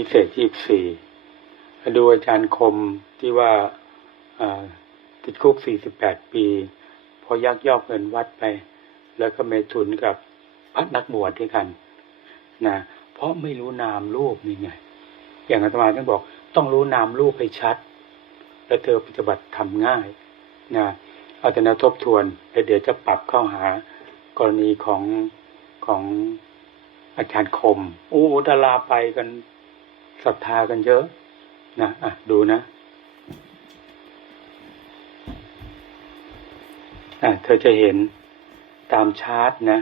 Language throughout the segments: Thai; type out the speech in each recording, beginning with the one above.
พิเศษยี่สี่ดูอาจารย์คมที่ว่าติดคุกสี่สิบแปดปี พอยักยอกเงินวัดไป แล้วก็เมทุนกับพระนักบวชด้วยกันนะเพราะไม่รู้นามรูปนี่ไง อย่างอาตมาท่านบอก ต้องรู้นามรูปให้ชัด แล้วเธอปฏิบัติทำง่ายนะเอาแต่นาทบทวนแล้วเดี๋ยวจะปรับเข้าหากรณีของของอาจารย์คม โอ้ดาราไปกัน ศรัทธากันเยอะนะอะดูนะอะเธอจะเห็นตามชาร์ตนะ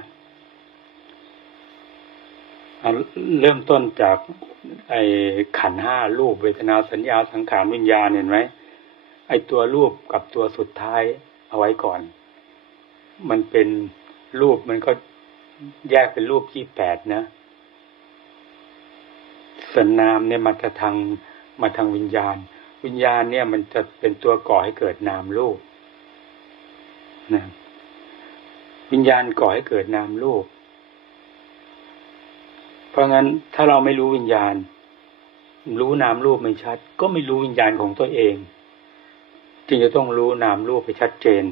อะเริ่มต้นจากไอ้ขันห้ารูปเวทนาสัญญาสังขารวิญญาณเห็นไหมไอ้ตัวรูปกับตัวสุดท้ายเอาไว้ก่อน มันเป็นรูปมันก็แยกเป็นรูปที่แปดนะ สันนามเนี่ยมันจะทางมาทางวิญญาณ วิญญาณเนี่ยมันจะเป็นตัวก่อให้เกิดนามรูปนะวิญญาณก่อให้เกิดนามรูป เพราะงั้นถ้าเราไม่รู้วิญญาณ รู้นามรูปไม่ชัด ก็ไม่รู้วิญญาณของตัวเอง จึงจะต้องรู้นามรูปไปชัดเจน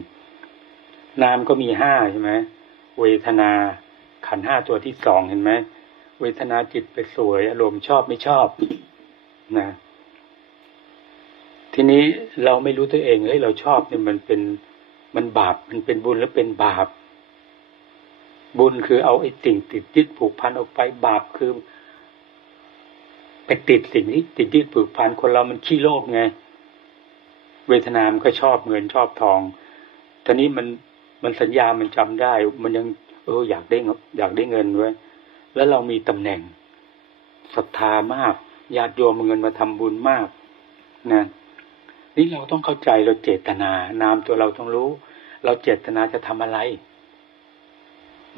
นามก็มีห้าใช่ไหมเวทนา ขันห้าตัวที่สองเห็นไหม เวทนาจิตไปสวย อารมณ์ชอบไม่ชอบนะทีนี้เราไม่รู้ตัวเองเฮ้ยเราชอบเนี่ยมันเป็นมันบาปมันเป็นบุญหรือเป็นบาป บุญคือเอาไอ้สิ่งติดยึดผูกพันออกไปบาปคือไปติดสิ่งที่ติดยึดผูกพันคนเรามันขี้โลภไง เวทนามันก็ชอบเงินชอบทองทีนี้มันมันสัญญามันจำได้ มันยัง เอออยากได้อยากได้เงินไว้ แล้วเรามีตำแหน่งศรัทธามากญาติโยมเงินมาทำบุญมากนะนี่เราต้องเข้าใจเราเจตนา นามตัวเราต้องรู้ เราเจตนาจะทำอะไร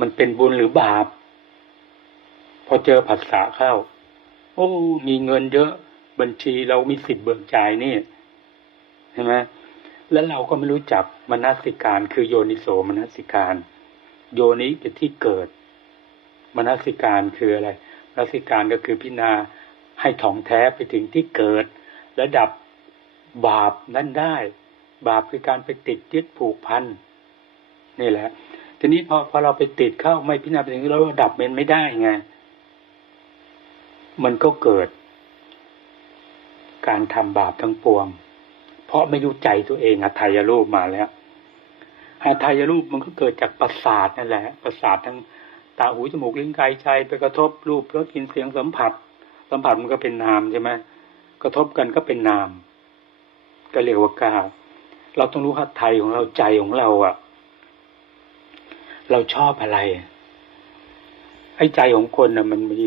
มันเป็นบุญหรือบาป พอเจอผัสสะเข้า โอ้ มีเงินเยอะ บัญชีเรามีสิทธิ์เบิกจ่ายนี่ใช่ไหมแล้วเราก็ไม่รู้จักมนสิการคือโยนิโสมนสิการ โยนิเป็นที่เกิด มนสิการคืออะไรมนสิการก็คือพิจารณาให้ถ่องแท้ไปถึงที่เกิด ระดับบาปนั่นได้ บาปคือการไปติดยึดผูกพันนี่แหละ ทีนี้พอพอเราไปติดเข้าไม่พิจารณาไปถึงเราดับมันไม่ได้ไงมันก็เกิด การทำบาปทั้งปวง เพราะไม่รู้ใจตัวเองอัตายรูปมาแล้วอัตายรูปมันก็เกิดจากประสาทนั่นแหละ ประสาททั้ง ตาหูจมูกลิ้นกายใจไปกระทบรูปรสกลิ่นเสียงสัมผัส สัมผัสมันก็เป็นนามใช่ไหมกระทบกันก็เป็นนาม ก็เรียกว่ากาวเราต้องรู้หัตไทยของเราใจของเราอะ เราชอบอะไรไอ้ใจของคนน่ะ มันมี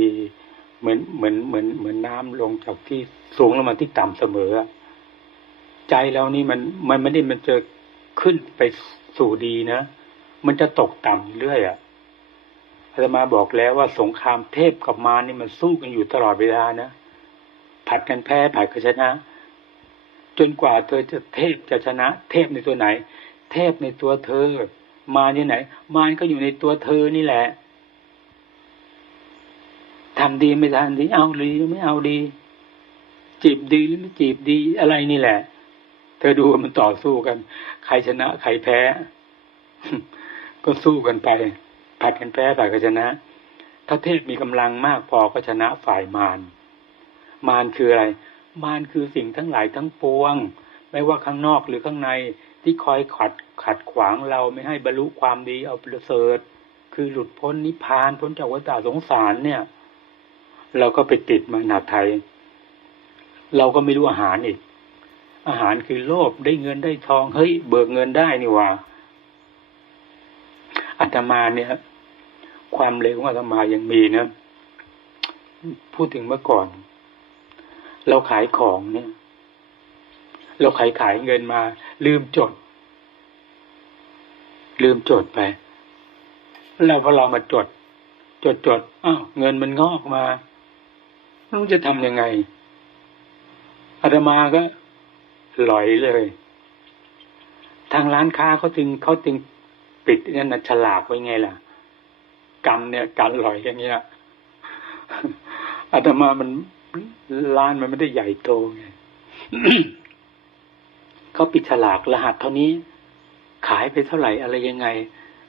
เหมือนเหมือนเหมือนเหมือนน้ำลงจากที่สูงลงมาที่ต่ำเสมอ ใจเรานี่มันมันไม่ได้มันจะขึ้นไปสู่ดีนะ มันจะตกต่ำเรื่อยอะ อาตมาบอกแล้วว่าสงครามเทพกับมารนี่มันสู้กันอยู่ตลอดเวลานะผัดกันแพ้ผัดกันชนะ จนกว่าเธอจะเทพจะชนะ เทพในตัวไหน เทพในตัวเธอ มารที่ไหน มารก็อยู่ในตัวเธอนี่แหละทำดีไม่ทำดีเอาดีหรือไม่เอาดี จีบดีหรือไม่จีบดีอะไรนี่แหละ เธอดูมันต่อสู้กัน ใครชนะ ใครแพ้ ก็สู้กันไป ผัดกันแพ้ฝ่ายก็ชนะ ถ้าเทพมีกำลังมากพอก็ชนะฝ่ายมารมารคืออะไร มารคือสิ่งทั้งหลายทั้งปวง ไม่ว่าข้างนอกหรือข้างในที่คอยขัดขัดขวางเราไม่ให้บรรลุความดีเอาประเสริฐ คือหลุดพ้นนิพพานพ้นจากวัฏสงสารเนี่ย เราก็ไปติดมาหนาไทย เราก็ไม่รู้อาหารอีก อาหารคือโลภได้เงินได้ทองเฮ้ยเบิกเงินได้นี่ว่า อาตมาเนี่ยความเร็วของอาตมายังมีนะ พูดถึงเมื่อก่อน เราขายของเนี่ย เราขายขายเงินมา ลืมจด ลืมจดไป แล้วพอเรามาจด จดจดอ้าวเงินมันงอกมาไม่รู้จะทำยังไงอาตมาก็หลอยเลย ทางร้านค้าเขาจึงเขาจึง ปิดนั่นนะฉลากไว้ไงล่ะกันเนี่ยกันลอยอย่างเงี้ยอาตมามันร้านมันไม่ได้ใหญ่โตไงเขาปิดฉลากรหัสเท่านี้ ขายไปเท่าไหร่อะไรยังไง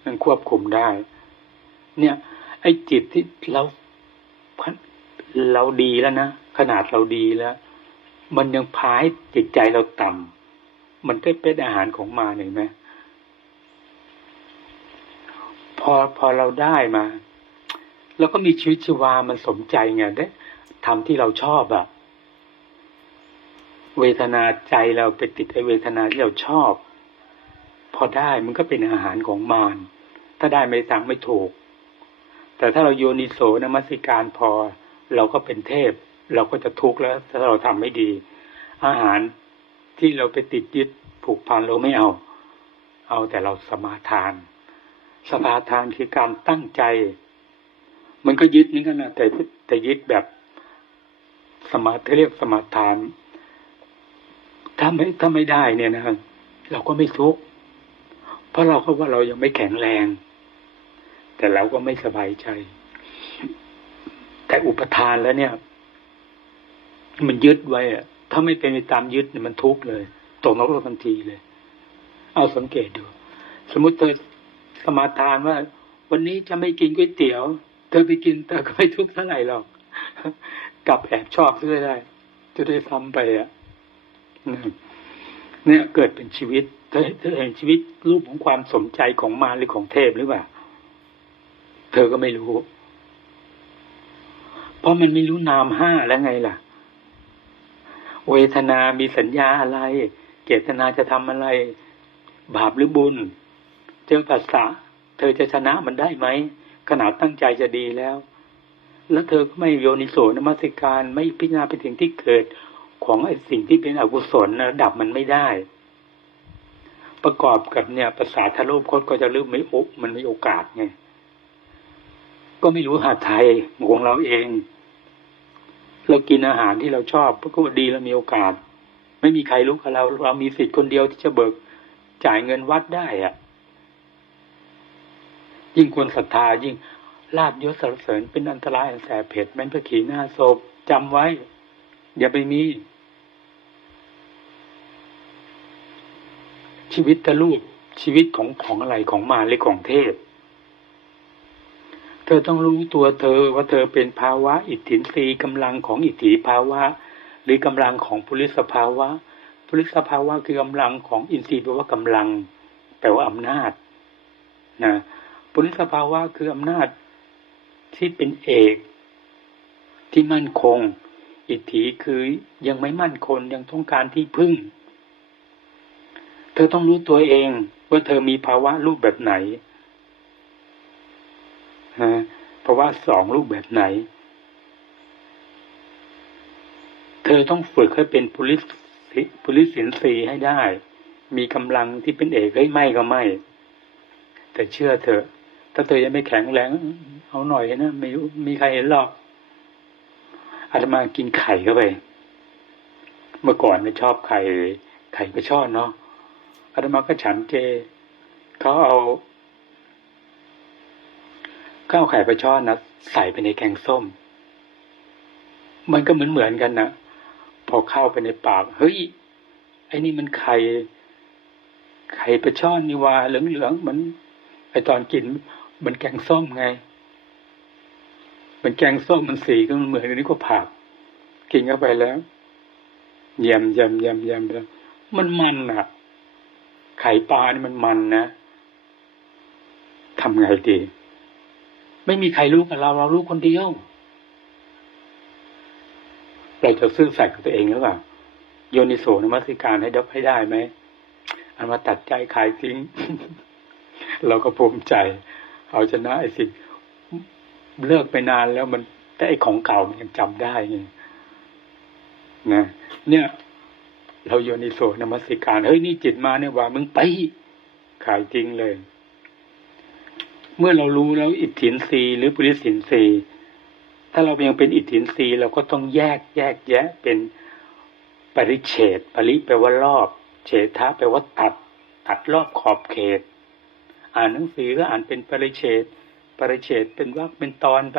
มันควบคุมได้ เนี่ย ไอ้จิตที่เราเราดีแล้วนะขนาดเราดีแล้ว มันยังพาให้จิตใจเราต่ำมันได้เป็นอาหารของมาเห็นไหมพ อพอเราได้มาแล้วก็มีชีวิตชีวามันสมใจไงได้ทำที่เราชอบอะเวทนาใจเราไปติดไอเวทนาที่เราชอบ พอได้มันก็เป็นอาหารของมารถ้าได้ไม่ตามไม่ถูก แต่ถ้าเราโยนิโสนมัสิการพอ เราก็เป็นเทพ เราก็จะทุกข์แล้ว ถ้าเราทำไม่ดี อาหารที่เราไปติดยึดผูกพันเราไม่เอา เอาแต่เราสมาทาน สมาทานคือการตั้งใจ มันก็ยึดนี่กันนะแต่แต่ยึดแบบสมาธิเรียกสมาทาน ถ้าไม่ถ้าไม่ได้เนี่ยนะเราก็ไม่ทุกข์เพราะเราก็ว่าเรายังไม่แข็งแรง แต่เราก็ไม่สบายใจ แต่อุปทานแล้วเนี่ย มันยึดไว้อะถ้าไม่เป็นไปตามยึดเนี่ยมันทุกข์เลยตกนรกทันทีเลย เอาสังเกตดู สมมติเธอ สมาทานว่า วันนี้จะไม่กินก๋วยเตี๋ยว เธอไปกินเธอก็ไม่ทุกข์เท่าไหร่หรอกกลับแอบชอบซื้อได้ จะได้ทำไปอะเนี่ยเกิดเป็นชีวิตเธอเธอเห็นชีวิตรูปของความสมใจของมารหรือของเทพหรือเปล่าเธอก็ไม่รู้ เพราะมันไม่รู้นามห้าแล้วไงล่ะ เวทนามีสัญญาอะไร เจตนาจะทำอะไร บาปหรือบุญ จอภาษาเธอจะชนะมันได้ไหมขนาดตั้งใจจะดีแล้ว แล้วเธอก็ไม่โยนิโสนมัสิการไม่พิจารณาไปถึงที่เกิดของไอ้สิ่งที่เป็นอกุศลนะดับมันไม่ได้ ประกอบกับเนี่ยภาษาทะลุคตก็จะลืมไม่อุมันไม่โอกาสไงก็ไม่รู้หาไทยของเราเอง เรากินอาหารที่เราชอบก็ดีแล้วมีโอกาส ไม่มีใครรู้กับเรา เรามีสิทธิ์คนเดียวที่จะเบิกจ่ายเงินวัดได้อะ ยิ่งควรศรัทธายิ่งลาบยศสรรเสริญเป็นอันตรายอันแสบเผ็ดแม้นพระขีหน้าศพจำไว้ อย่าไปมี ชีวิตทะลุชีวิตของของอะไรของมาหรือของเทพ เธอต้องรู้ตัวเธอว่าเธอเป็นภาวะ อิทธินรีกำลังของอิทธิภาวะ หรือกำลังของปุริสภาวะปุริสภาวะคือกำลังของอินทรีย์แปลว่ากำลังแปลว่าอำนาจ นะ ปุริสภาวะคืออำนาจที่เป็นเอกที่มั่นคง อิทธิคือยังไม่มั่นคงยังต้องการที่พึ่ง เธอต้องรู้ตัวเองว่าเธอมีภาวะรูปแบบไหนฮะภาวะสองรูปแบบไหน เธอต้องฝึกให้เป็นปุริสปุริสินสีให้ได้ มีกำลังที่เป็นเอกให้ไม่ก็ไม่ แต่เชื่อเถอะ ถ้าเธอยังไม่แข็งแรง เอาหน่อยนะไม่มีใครเห็นหรอกอาตมากินไข่เข้าไป เมื่อก่อนไม่ชอบไข่ ไข่ก็ชอบเนาะอาตมาก็ฉันเจเขาเอาข้าวไข่ปลาช่อนนะใส่ไปในแกงส้ม มันก็เหมือนเหมือนกันนะพอเข้าไปในปาก เฮ้ยไอ้นี่มันไข่ไข่ปลาช่อนนี่ว่าเหลืองๆเหมือนไอตอนกิน มันแกงส้มไงมันแกงส้มมันสีก็มันเหมือนกันนี่ก็ผัก กินเข้าไปแล้วเยี่ยมเยี่ยมเยี่ยมเยี่ยมแล้ว มันมันอะ ไข่ปลานี่มันมันนะทำไงดี ไม่มีใครรู้กับเรา เรารู้คนเดียว เราจะซื่อสัตย์กับตัวเองหรือเปล่า โยนิโสนมัสิการให้ดับให้ได้ไหม อันมาตัดใจขายทิ้ง เราก็ภูมิใจ เอาชนะไอ้สิ่งเลิกไปนานแล้วมันแต่ไอ้ของเก่ามันยังจำได้ไงนะเนี่ย เราโยนิโสนมัสิการเฮ้ยนี่จิตมาเนี่ยว่ามึงไปขายทิ้งเลย เมื่อเรารู้แล้วอิทธินรีหรือปุริสินรีถ้าเรายังเป็นอิทธินรีเราก็ต้องแยกแยกแยะ เป็นปริเฉดปริแปลว่ารอบ เฉทะแปลว่าตัด ตัดรอบขอบเขต อ่านหนังสือก็อ่านเป็นปริเฉดปริเฉดเป็นวรรคเป็นตอนไป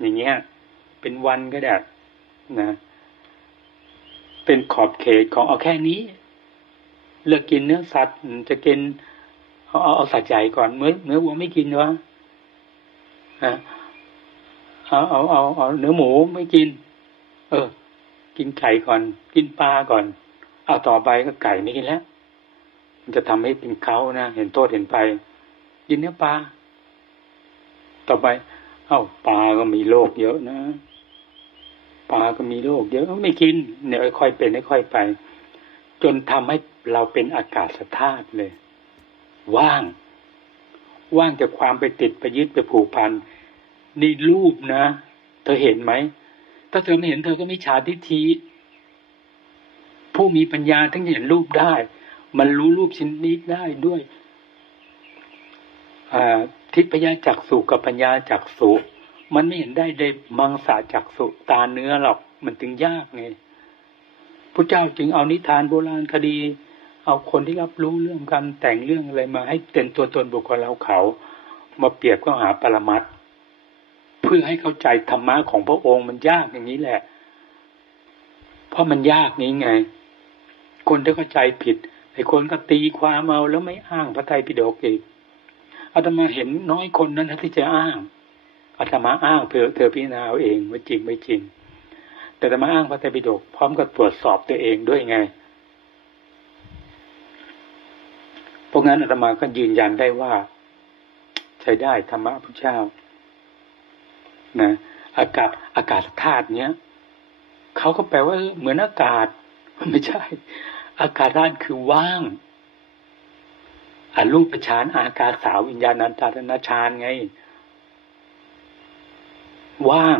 อย่างเงี้ย เป็นวันก็ได้นะ เป็นขอบเขตของเอาแค่นี้ เลือกกินเนื้อสัตว์จะกินเอาเอาเอาสัตว์ใหญ่ก่อนเนื้อเนื้อวัวไม่กินวะฮะเอาเอาเอาเอาเนื้อหมูไม่กิน เออ กินไก่ก่อน กินปลาก่อน เอาต่อไปก็ไก่ไม่กินแล้วมันจะทำให้เป็นเขานะเห็นโทษเห็นไป กินเนื้อปลาต่อไป เอ้าปลาก็มีโรคเยอะนะปลาก็มีโรคเยอะไม่กินเนี่ยค่อยเป็นค่อยไป จนทำให้เราเป็นอากาศธาตุเลย ว่าง ว่างจากความไปติดไปยึดไปผูกพันนี่รูปนะ เธอเห็นไหม ถ้าเธอไม่เห็นเธอก็ม่ชาทิฏฐิผู้มีปัญญาทั้งเห็นรูปได้ มันรู้รูปชิ้นนี้ได้ด้วย ทิพยจักสุกับปัญญาจักสุมันไม่เห็นได้ได้มังสาจักสุตาเนื้อหรอกมันถึงยากไงพระเจ้าจึงเอานิทานโบราณคดี เอาคนที่รับรู้เรื่องการแต่งเรื่องอะไรมาให้เป็นตัวตนบุคคลเราเขา มาเปรียบก็หาปรมัตเพื่อให้เข้าใจธรรมะของพระองค์มันยากอย่างนี้แหละ เพราะมันยากนี้ไง คนที่เข้าใจผิดไอ้คนก็ตีความเอาแล้วไม่อ้างพระไตรปิฎกอีก อาตมาเห็นน้อยคนนั้นที่จะอ้างอาตมาอ้างเพื่อเธอพิจารณาเอาเองว่าจริงไม่จริง แต่อาตมาอ้างพระไตรปิฎกพร้อมกับตรวจสอบตัวเองด้วยไงเพราะงั้นอาตมาก็ยืนยันได้ว่า ใช้ได้ธรรมะพระเจ้านะอากาศอากาศธาตุเนี้ยเขาก็แปลว่าเหมือนอากาศไม่ใช่ อากาศธาตุคือว่าง อรูปฌานอากาศสาววิญญาณันตานาฌานไง ว่าง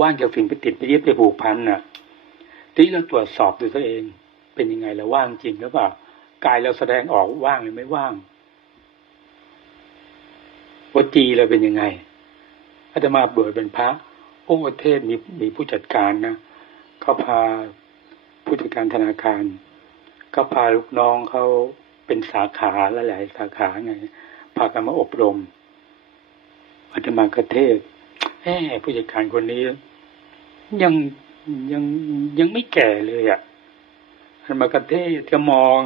ว่างจากสิ่งไปติดไปยึดไปผูกพันน่ะ ที่เราตรวจสอบดูตัวเอง เป็นยังไงแล้วว่างจริงหรือเปล่ากายเราแสดงออกว่างหรือไม่ว่างวจีเราเป็นยังไงอาตมาเบื่อเป็นพระโอ้ประเทศมีมีผู้จัดการนะเขาพาผู้จัดการธนาคารก็พาลูกน้องเขา เป็นสาขาหลายสาขาไงพากันมาอบรมอาตมากระเทศแหมผู้จัดการคนนี้ ยังยังยังไม่แก่เลยอะ่ะอาตมากระเทศจะมอง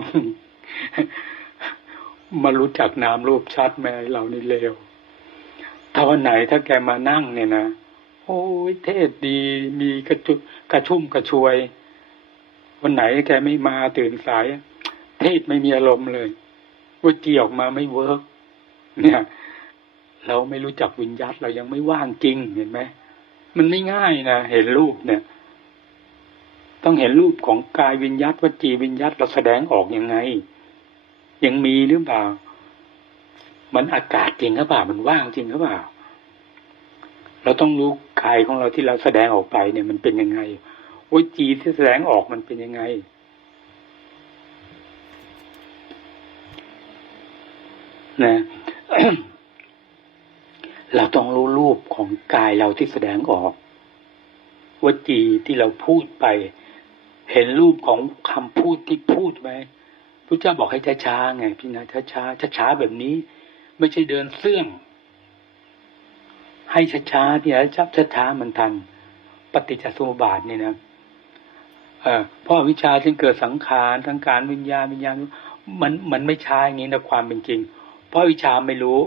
มารู้จักนามรูปชัดไหมเรานี่เลวถ้าวันไหนถ้าแกมานั่งเนี่ยนะโอ้ยเทศดีมีกระจุกระชุ่มกระชวย วันไหนแกไม่มาตื่นสาย เทศไม่มีอารมณ์เลยว่าจีออกมาไม่เวิร์กเนี่ย เราไม่รู้จักวิญญาตเรายังไม่ว่างจริงเห็นไหมมันไม่ง่ายนะเห็นรูปเนี่ย ต้องเห็นรูปของกายวิญญาตวจีวิญญาตเราแสดงออกยังไง ยังมีหรือเปล่า มันอากาศจริงหรือเปล่ามันว่างจริงหรือเปล่าเราต้องรู้กายของเราที่เราแสดงออกไปเนี่ย มันเป็นยังไงวจีที่แสดงออกมันเป็นยังไง นะเราต้องรู้รูปของกายเราที่แสดงออกวจีที่เราพูดไป เห็นรูปของคำพูดที่พูดไหมพระเจ้าบอกให้ช้าๆไงพี่นะช้าๆช้าๆแบบนี้ ไม่ใช่เดินเสื่อง ให้ช้าๆที่ชับช้าๆมันทัน ปฏิจจสมุปบาทเนี่ยนะเออเพราะวิชาจึงเกิดสังขารทั้งการวิญญาณวิญญาณมันมันไม่ช้าอย่างนี้นะความเป็นจริง เพราะวิชาไม่รู้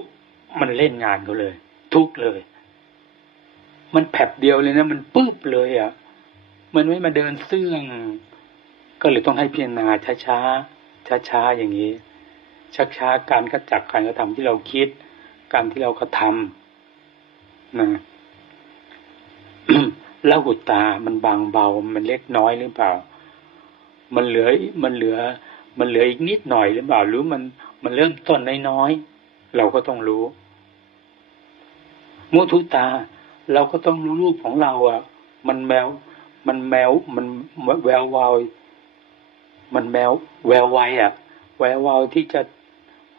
มันเล่นงานเขาเลย ทุกเลย มันแผบเดียวเลยนะมันปุ๊บเลยอะ่ะ มันไม่มาเดินเสื่อง ก็เลยต้องให้พิจารณาช้าๆช้าๆอย่างนี้ชักช้าการกระจักการกระทำที่เราคิด การที่เรากระทำนะแล้วหุตา มันบางเบา มันเล็กน้อยหรือเปล่า มันเหลือ มันเหลือ มันเหลืออีกนิดหน่อยหรือเปล่า หรือมัน มันเริ่มต้นน้อยๆ เราก็ต้องรู้ มุทุตา เราก็ต้องรู้รูปของเราอะ มันแมว มันแมว มันแวววาว มันแมว แววไวอะ แวววาวที่จะ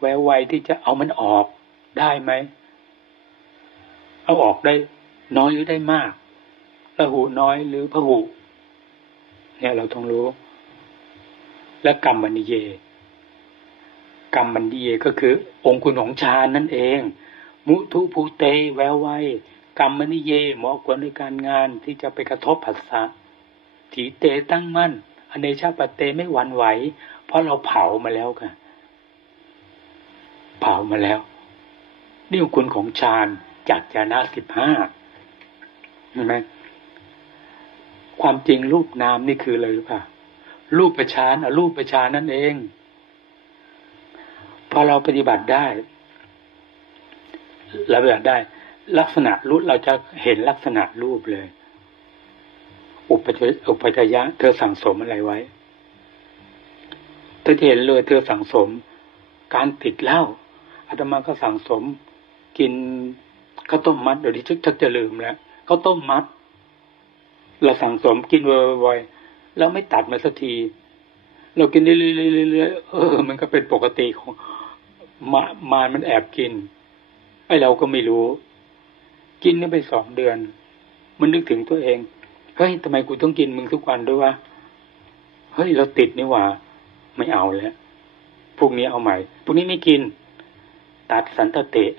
แววไวที่จะเอามันออกได้ไหม เอาออกได้ น้อยหรือได้มากพหูน้อยหรือพระหู เนี่ยเราต้องรู้ และกรรมบันิเย กรรมบันิเยก็คือ องค์คุณของฌานนั่นเอง มุทุภูเตแววไวกรรมมนิเยเหมาะควรในการงานที่จะไปกระทบผัสสะถีเตตั้งมั่น อเนชาปเตไม่หวั่นไหว เพราะเราเผามาแล้วค่ะ เผามาแล้ว นี่คุณของฌานจากจานะสิบห้าเห็นไหมความจริงรูปนามนี่คืออะไรหรือเปล่ารูปประชานอรูปประชานนั่นเอง พอเราปฏิบัติได้เราปฏิบัติได้ ลักษณะรูปเราจะเห็นลักษณะรูปเลย อุปจอุปจยะ เธอสั่งสมอะไรไว้เธอเห็นเลยเธอสั่งสม การติดเหล้าอาตมาก็สั่งสม กินข้าวต้มมัดเดี๋ยวนี้ชักจะลืมแล้วข้าวต้มมัด เราสั่งสมกินบ่อยๆแล้วไม่ตัดมาสักที เรากินเรื่อยๆเออ มันก็เป็นปกติของ มามามันแอบกิน ไอ้เราก็ไม่รู้ กินนี่ไปสองเดือน มันนึกถึงตัวเอง เฮ้ยทำไมกูต้องกินมึงทุกวันด้วยวะ เฮ้ยเราติดนี่หว่า ไม่เอาแล้ว พวกนี้เอาใหม่ พวกนี้ไม่กิน ตัดสันตเตะ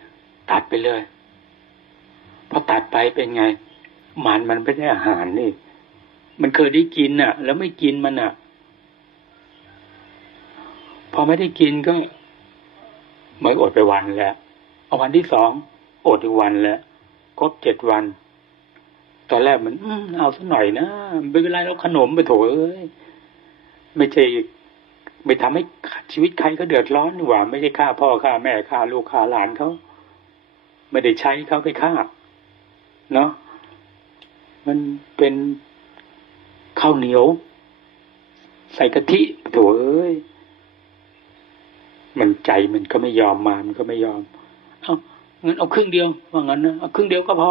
ตัดไปเลย พอตัดไปเป็นไง มันมันไม่ได้อาหารนี่ มันเคยได้กินน่ะ แล้วไม่กินมันน่ะ พอไม่ได้กินก็ ไม่อดไปวันแล้วเอาวันที่สองอดอีกวันแล้วครบเจ็ดวัน ตอนแรกมันอืเอาสักหน่อยนะไม่เป็นไรเราขนมไปโถเอ้ยไม่ใช่ไม่ทำให้ชีวิตใครก็เดือดร้อนหว่า ไม่ใช่ฆ่าพ่อฆ่าแม่ฆ่าลูกฆ่าหลานเขาไม่ได้ใช้เขาไปฆ่า เนาะมันเป็นข้าวเหนียว ใส่กะทิโถเอ้ย มันใจมันก็ไม่ยอมมา มันก็ไม่ยอม เอางั้นเอาครึ่งเดียว ว่างั้นนะเอาครึ่งเดียวก็พอ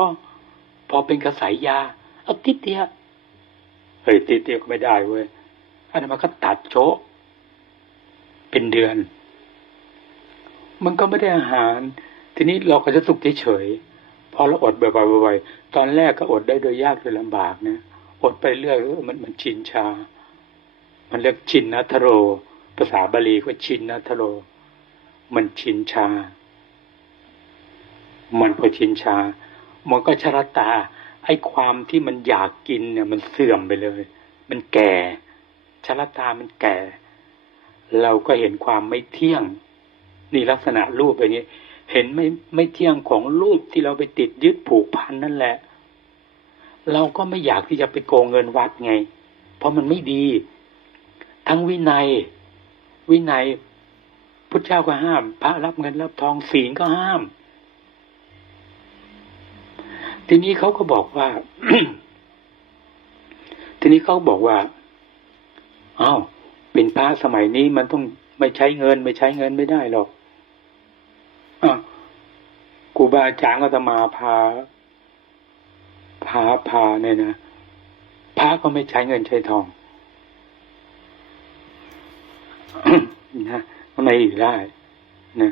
พอเป็นกระสายยา เอาติดเดียวเฮ้ยติดเดียวก็ไม่ได้เว้ยอันนั้นมันก็ตัดโชะเป็นเดือน มันก็ไม่ได้อาหาร ทีนี้เราก็จะสุขเฉยๆพอเราอดบ่อยๆๆตอนแรกก็อดได้โดยยากโดยลำบากนะ อดไปเรื่อยมันมันชินชา มันเรียกชินนัทโร ภาษาบาลีก็ชินนัทโร มันชินชา มันพอชินชา มันก็ชรตา ไอ้ความที่มันอยากกินเนี่ย มันเสื่อมไปเลย มันแก่ ชรตามันแก่ เราก็เห็นความไม่เที่ยง นี่ลักษณะรูปอย่างนี้ เห็นไม่ไม่เที่ยงของรูปที่เราไปติดยึดผูกพันนั่นแหละ เราก็ไม่อยากที่จะไปโกงเงินวัดไง เพราะมันไม่ดี ทั้งวินัย วินัยพุทธเจ้าก็ห้าม พระรับเงินรับทองศีลก็ห้าม ทีนี้เขาก็บอกว่า ทีนี้เขาบอกว่าอ้าวเป็นพระสมัยนี้มันต้องไม่ใช้เงิน ไม่ใช้เงินไม่ได้หรอกอ้าวครูบาอาจารย์ก็จะมาพาพาพาเนี่ยนะพระก็ไม่ใช้เงินใช้ทอง นะทำไมอยู่ได้นะ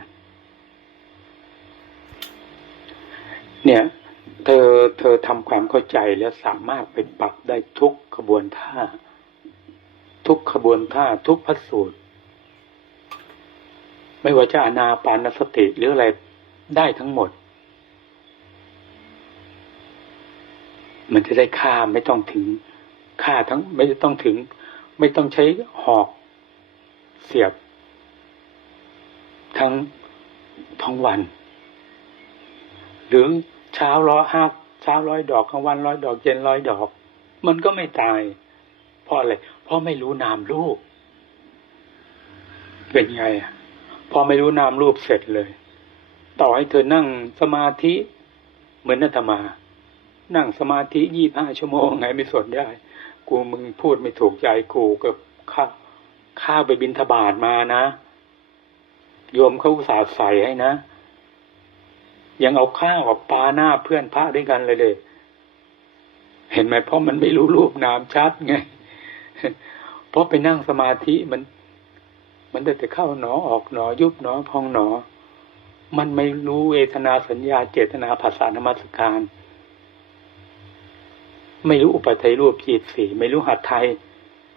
เนี่ย เธอเธอทำความเข้าใจแล้วสามารถไปปรับได้ทุกขบวนท่า ทุกขบวนท่าทุกพระสูตร ไม่ว่าจะอนาปานสติหรืออะไรได้ทั้งหมด มันจะได้ค่าไม่ต้องถึงค่าทั้ง ไม่ต้องถึง ไม่ต้องใช้หอกเสียบ ทั้งทั้งวัน หรือเช้าร้อยห้าเช้าร้อยดอกกลางวันร้อยดอกเย็นร้อยดอก มันก็ไม่ตาย เพราะอะไร เพราะไม่รู้นามรูป เป็นไงอะพอไม่รู้นามรูปเสร็จเลย ต่อให้เธอนั่งสมาธิเหมือนนัตมา นั่งสมาธิยี่ห้าชั่วโมงไงไม่สนได้ กูมึงพูดไม่ถูกใจกูกับข้าข้าไปบินทบาทมานะ โยมเขาสาใส่ให้นะยังเอาข้าวกับปลาหน้าเพื่อนพระด้วยกันเลยเลย เห็นไหมเพราะมันไม่รู้รูปนามชัดไงเพราะไปนั่งสมาธิมัน มันได้แต่เข้าหนอออกหนอ ยุบหนอพองหนอ มันไม่รู้เวทนาสัญญาเจตนาภาษานมัสการ ไม่รู้อุปไทยรูปจิตสีไม่รู้หัดไทย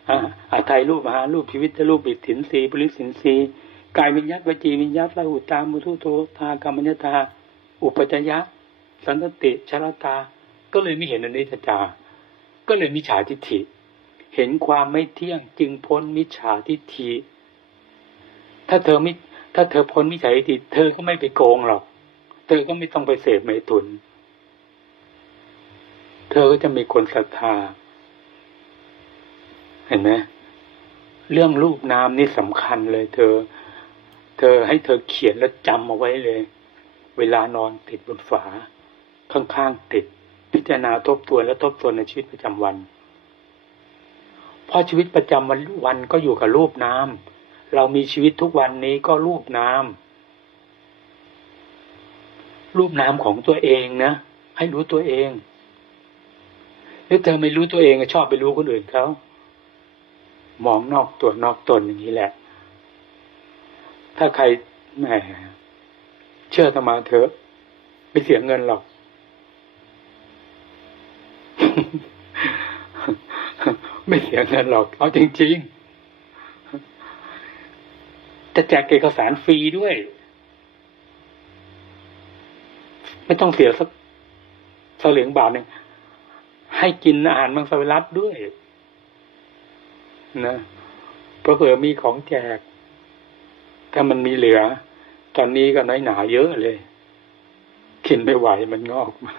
อ่าหัดไทยรูปมหารูปชีวิตรูปบิดถินสีบริสินสี กายวิญญาตวจีวิญญาตละหุตามุทุโตตากรรมญตา อุปจยะ สันติชรตา ก็เลยไม่เห็นอนิจจา ก็เลยมิจฉาทิฏฐิ เห็นความไม่เที่ยงจึงพ้นมิจฉาทิฏฐิ ถ้าเธอไม่ถ้าเธอพ้นมิจฉาทิฏฐิเธอก็ไม่ไปโกงหรอก เธอก็ไม่ต้องไปเสพไมตุน เธอก็จะมีคนศรัทธา เห็นไหมเรื่องรูปนามนี่สำคัญเลยเธอ เธอให้เธอเขียนแล้วจำเอาไว้เลย เวลานอนติดบนฝา ข้างๆติด พิจารณาทบทวนและทบทวนในชีวิตประจำวันเพราะชีวิตประจำวันวันก็อยู่กับรูปนาม เรามีชีวิตทุกวันนี้ก็รูปนาม รูปนามของตัวเองนะ ให้รู้ตัวเองถ้าเธอไม่รู้ตัวเองก็ชอบไปรู้คนอื่นเขา มองนอกตัวนอกตนอย่างนี้แหละ ถ้าใครแหมเชื่อธรรมาเถอะไม่เสียเงินหรอก ไม่เสียเงินหรอก เอาจริงๆจะแจกเอกสารฟรีด้วย ไม่ต้องเสียสักสลึงบาทหนึ่งให้กินอาหารมังสวิรัตด้วย นะเพราะเผื่อมีของแจก ถ้ามันมีเหลือ ตอนนี้ก็น้อยหนาเยอะเลย กินไม่ไหวมันงอกมา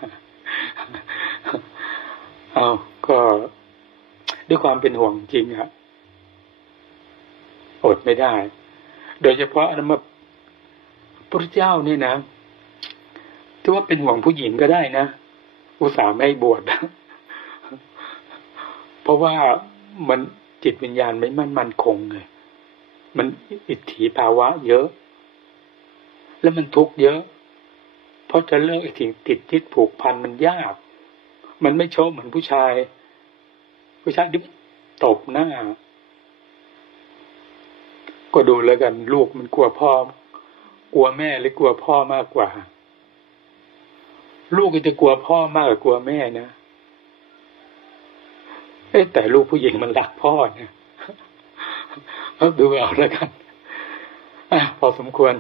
เอาก็ด้วยความเป็นห่วงจริงอะอดไม่ได้ โดยเฉพาะอนมาพระเจ้านี่นะถือว่าเป็นห่วงผู้หญิงก็ได้นะ อุตส่าห์ไม่บวชเพราะว่ามันจิตวิญญาณไม่มั่นมั่นคงไง มันอิทธิภาวะเยอะ แล้วมันทุกข์เยอะ เพราะจะเลิกไอ้สิ่งติดยึดผูกพันมันยาก มันไม่โชว์เหมือนผู้ชาย ผู้ชายดิบตบหน้า ก็ดูแล้วกัน ลูกมันกลัวพ่อ กลัวแม่หรือกลัวพ่อมากกว่า ลูกก็จะกลัวพ่อมากกว่ากลัวแม่นะเอ๊แต่ลูกผู้หญิงมันรักพ่อเนี่ย ดูเอาแล้วกันอพอสมควร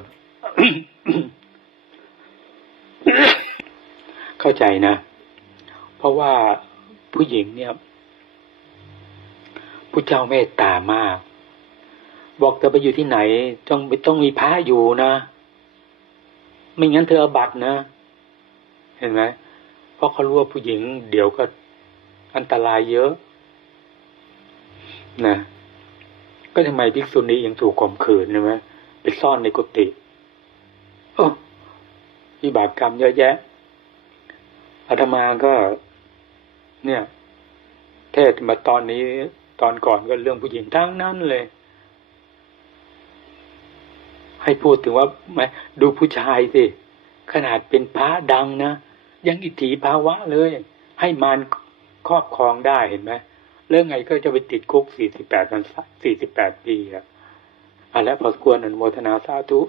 เข้าใจนะ เพราะว่าผู้หญิงเนี่ยผู้เจ้าเมตตามาก บอกเธอไปอยู่ที่ไหนต้องไม่ต้องมีพระอยู่นะไม่งั้นเธออาบัตนะ เห็นไหมเพราะเขารู้ว่าผู้หญิงเดี๋ยวก็อันตรายเยอะ นะ ก็ทำไมภิกษุณียังถูกข่มขืนใช่ไหมไปซ่อนในกุฏิโอ้วิบากกรรมเยอะแยะอาตมาก็ เนี่ย เทศมาตอนนี้ตอนก่อนก็เรื่องผู้หญิงทั้งนั้นเลย ให้พูดถึงว่าไหมดูผู้ชายสิ ขนาดเป็นพระดังนะ ยังอิทธิภาวะเลย ให้มารครอบครองได้เห็นไหม เรื่องไงก็จะไปติดคุกสี่สิบแปดวันสี่สิบแปดปีอะอะแล้วพอสควรอนุโมทนาสาธุ